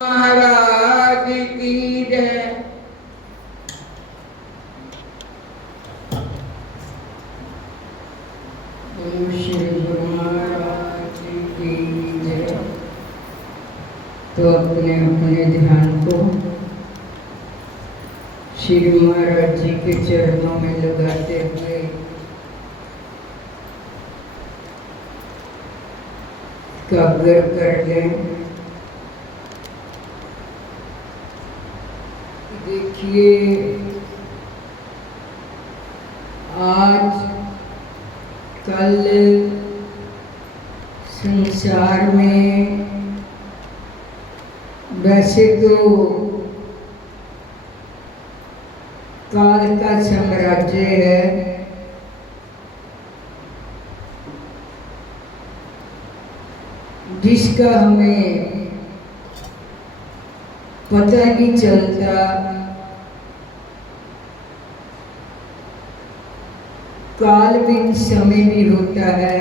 महाराज की जय। श्री गुरु महाराज की जय। तो अपने अपने ध्यान को श्री महाराज जी के चरणों में लगाते हुए एकाग्र कर लें। देखिए, आज कल संसार में वैसे तो काल का साम्राज्य है, जिसका हमें पता नहीं चलता। काल बिन समय भी होता है।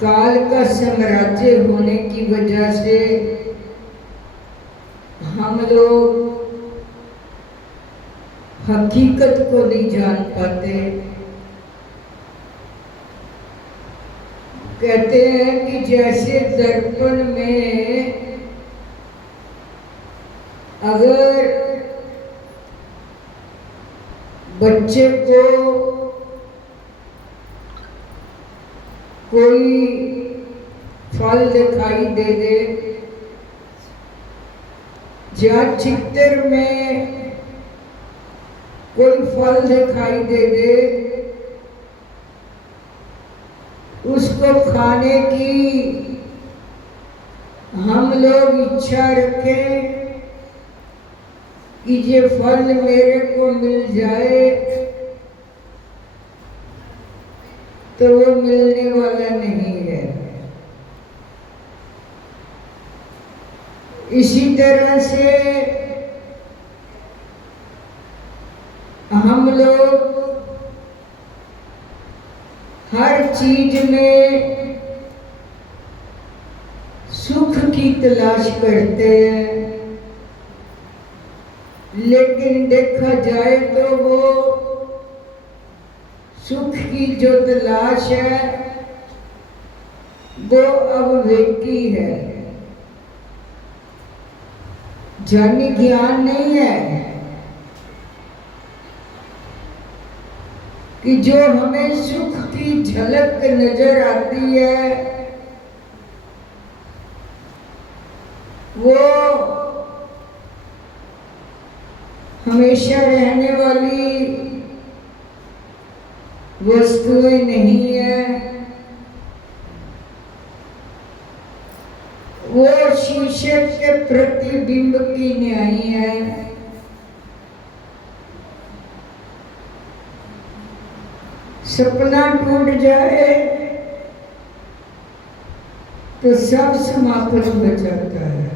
काल का साम्राज्य होने की वजह से हम लोग हकीकत को नहीं जान पाते। कहते हैं कि जैसे दर्पण में अगर बच्चे को कोई फल दिखाई दे दे, या चित्र में कोई फल दिखाई दे दे, उसको खाने की हम लोग इच्छा रखें कि ये फल मेरे को मिल जाए, तो वो मिलने वाला नहीं है। इसी तरह से हम लोग हर चीज में सुख की तलाश करते हैं, लेकिन देखा जाए तो वो सुख की जो तलाश है वो अविवेकी है, जानी ज्ञान नहीं है कि जो हमें सुख की झलक नजर आती है वो हमेशा रहने वाली वस्तुएं नहीं है। वो शीशे के प्रतिबिंब की न्यायी है। सपना टूट जाए तो सब समापन बचाता है।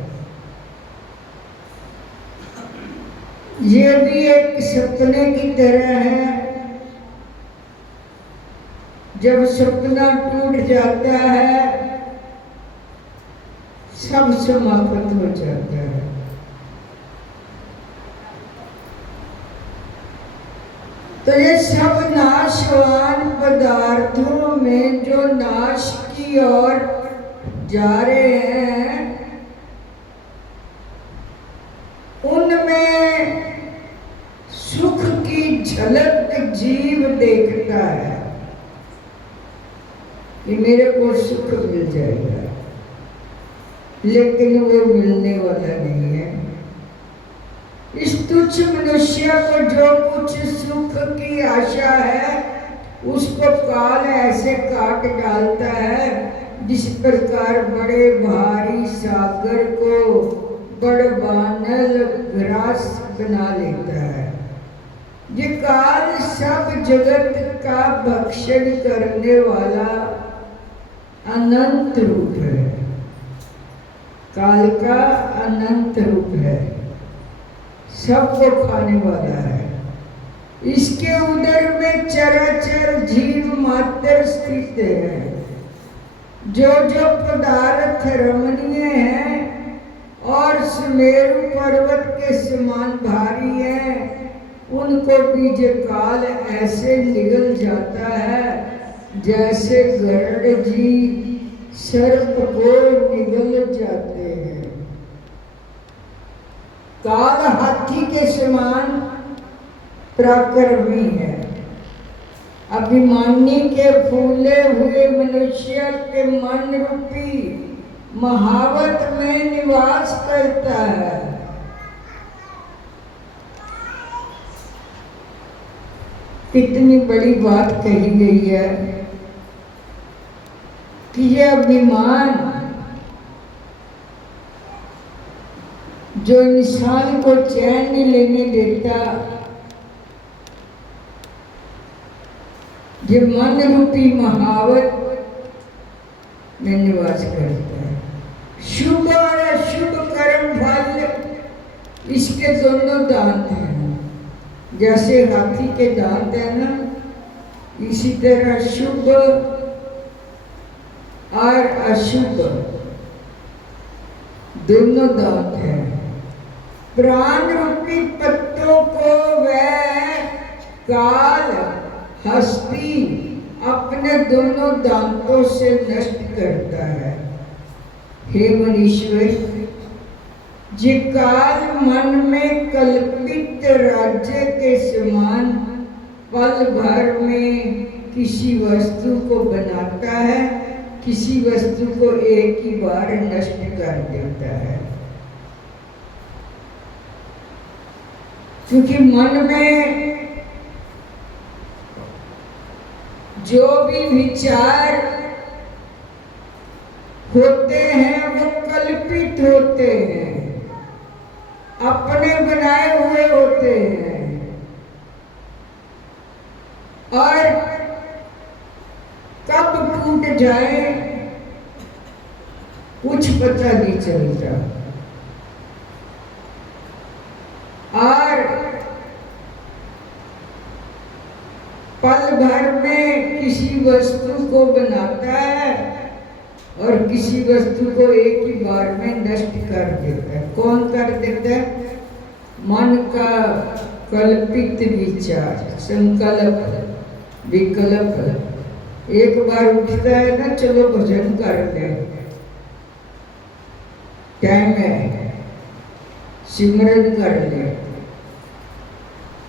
ये भी एक सपने की तरह है। जब सपना टूट जाता है सब समाप्त हो जाता है। तो ये सब नाशवान पदार्थों में जो नाश की ओर जा रहे हैं, उनमें सुख की झलक जीव देखता है कि मेरे को सुख मिल जाएगा, लेकिन वो मिलने वाला नहीं है। इस तुच्छ मनुष्य को जो कुछ सुख की आशा है उसको काल ऐसे काट डालता है जिस प्रकार बड़े भारी सागर को बड़बानल ग्रास बना लेता है। ये काल सब जगत का भक्षण करने वाला अनंत रूप है। काल का अनंत रूप है, सबको खाने वाला है। इसके उदर में चराचर जीव मात्र स्थित है। जो जो पदार्थ रमणीय हैं और सुमेरु पर्वत के समान भारी है, उनको बीजे काल ऐसे निगल जाता है जैसे गरुड़ जी सर्प को निगल जाते हैं। काल हाथी के समान पराक्रमी है। अभिमानी के फूले हुए मनुष्य के मन रूपी महावत में निवास करता है। कितनी बड़ी बात कही गई है कि यह अभिमान जो इंसान को चैन नहीं लेने देता, ये मन रूपी महावत में निवास करता है। शुभ और अशुभ कर्म फल इसके दोनों दांत हैं। जैसे हाथी के दांत है ना, इसी तरह शुभ और अशुभ दोनों दांत हैं। प्राण रूपी पत्तों को वह काल हस्ती अपने दोनों दांतों से नष्ट करता है। हे मनीश्वर, जे काल मन में कल्पित राज्य के समान पल भर में किसी वस्तु को बनाता है, किसी वस्तु को एक ही बार नष्ट कर देता है। क्योंकि मन में जो भी विचार होते हैं वो कल्पित होते हैं, अपने बनाए हुए होते हैं और कब टूट जाए कुछ पता नहीं चलता। और पल भर में किसी वस्तु को बनाता है और किसी वस्तु को एक ही बार में नष्ट कर देता है। कौन कर देता है? मन का कल्पित विचार, संकल्प, विकल्प एक बार उठता है ना, चलो भजन कर ले, टाइम है, सिमरन कर ले,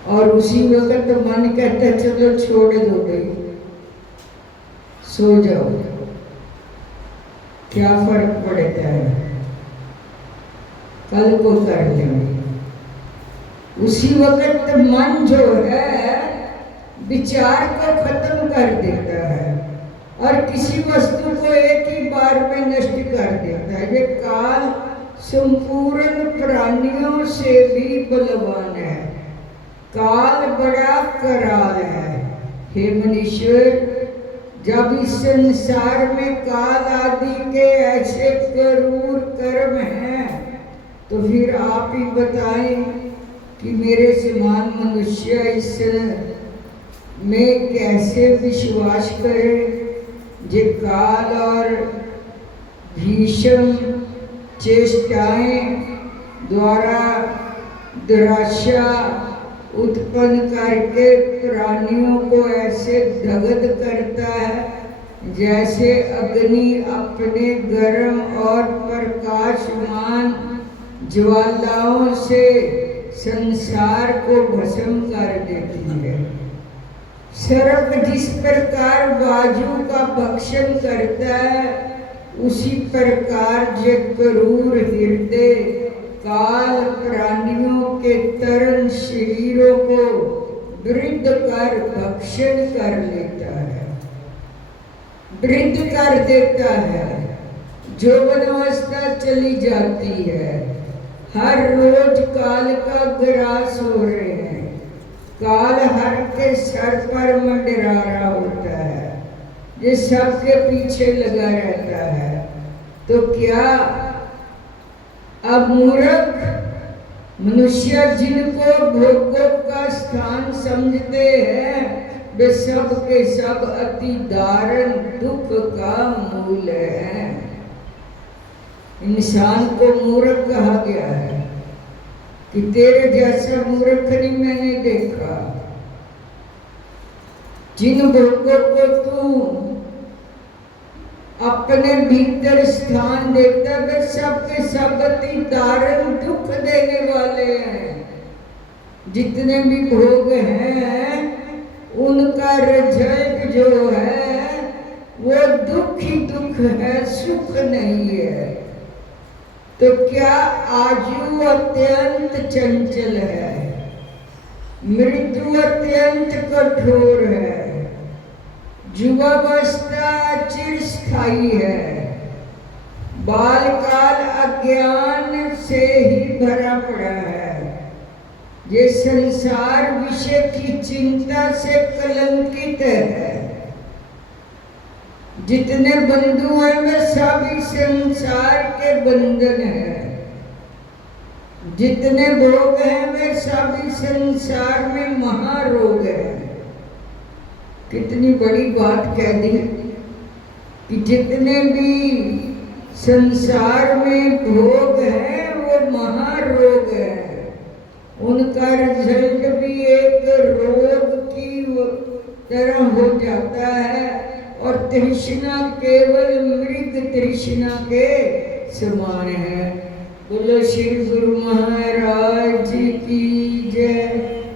और उसी वक्त तो मन कहता है चलो छोड़ दो भाई, सो जाओ, क्या फर्क पड़ता है, कल को कर लेंगे। उसी वक्त मन जो है विचार को खत्म कर देता है और किसी वस्तु को एक ही बार में नष्ट कर देता है। ये काल संपूर्ण प्राणियों से भी बलवान है। काल बड़ा कराल है। हे मनुष्य, जब इस संसार में काल आदि के ऐसे क्रूर कर्म हैं, तो फिर आप ही बताएं कि मेरे समान मनुष्य इस में कैसे विश्वास करे। जे काल और भीषण चेष्टाएं द्वारा दुराशा उत्पन्न करके प्राणियों को ऐसे दग्ध करता है जैसे अग्नि अपने गर्म और प्रकाशमान ज्वालाओं से संसार को भस्म कर देती है। सर्प जिस प्रकार वायु का भक्षण करता है, उसी प्रकार जो क्रूर हृदय काल प्राणियों के तरन शरीरों को वृद्ध कर भक्षण कर लेता है, वृद्ध कर देता है। यौवनावस्था चली जाती है। हर रोज काल का ग्रास हो रहे हैं। काल हर के सर पर मंडरा रहा होता है, ये सबके पीछे लगा रहता है। तो क्या अब मूर्ख मनुष्य जिनको भोगों का स्थान समझते हैं, वे सब के सब अति दारुण दुख का मूल है। इंसान को मूर्ख कहा गया है कि तेरे जैसा मूर्ख नहीं मैंने देखा। जिन भोगों को तू अपने भीतर स्थान देता है वे सब के सब अति दारुण दुख देने वाले हैं। जितने भी भोग हैं उनका रिजल्ट जो है वो दुख ही दुख है, सुख नहीं है। तो क्या आयु अत्यंत चंचल है, मृत्यु अत्यंत कठोर है, युवावस्था चिरस्थायी है, बालकाल अज्ञान से ही भरा पड़ा है। ये संसार विषय की चिंता से कलंकित है। जितने बंधु हैं वे सभी संसार के बंधन हैं। जितने भोग हैं वे सभी संसार में महारोग हैं। कितनी बड़ी बात कह दी कि जितने भी संसार में भोग हैं वो महारोग है। उनका रिजल्ट भी एक रोग की तरह हो जाता है और तृष्णा केवल मृग तृष्णा के समान है। बोलो श्री गुरु महाराज की जय।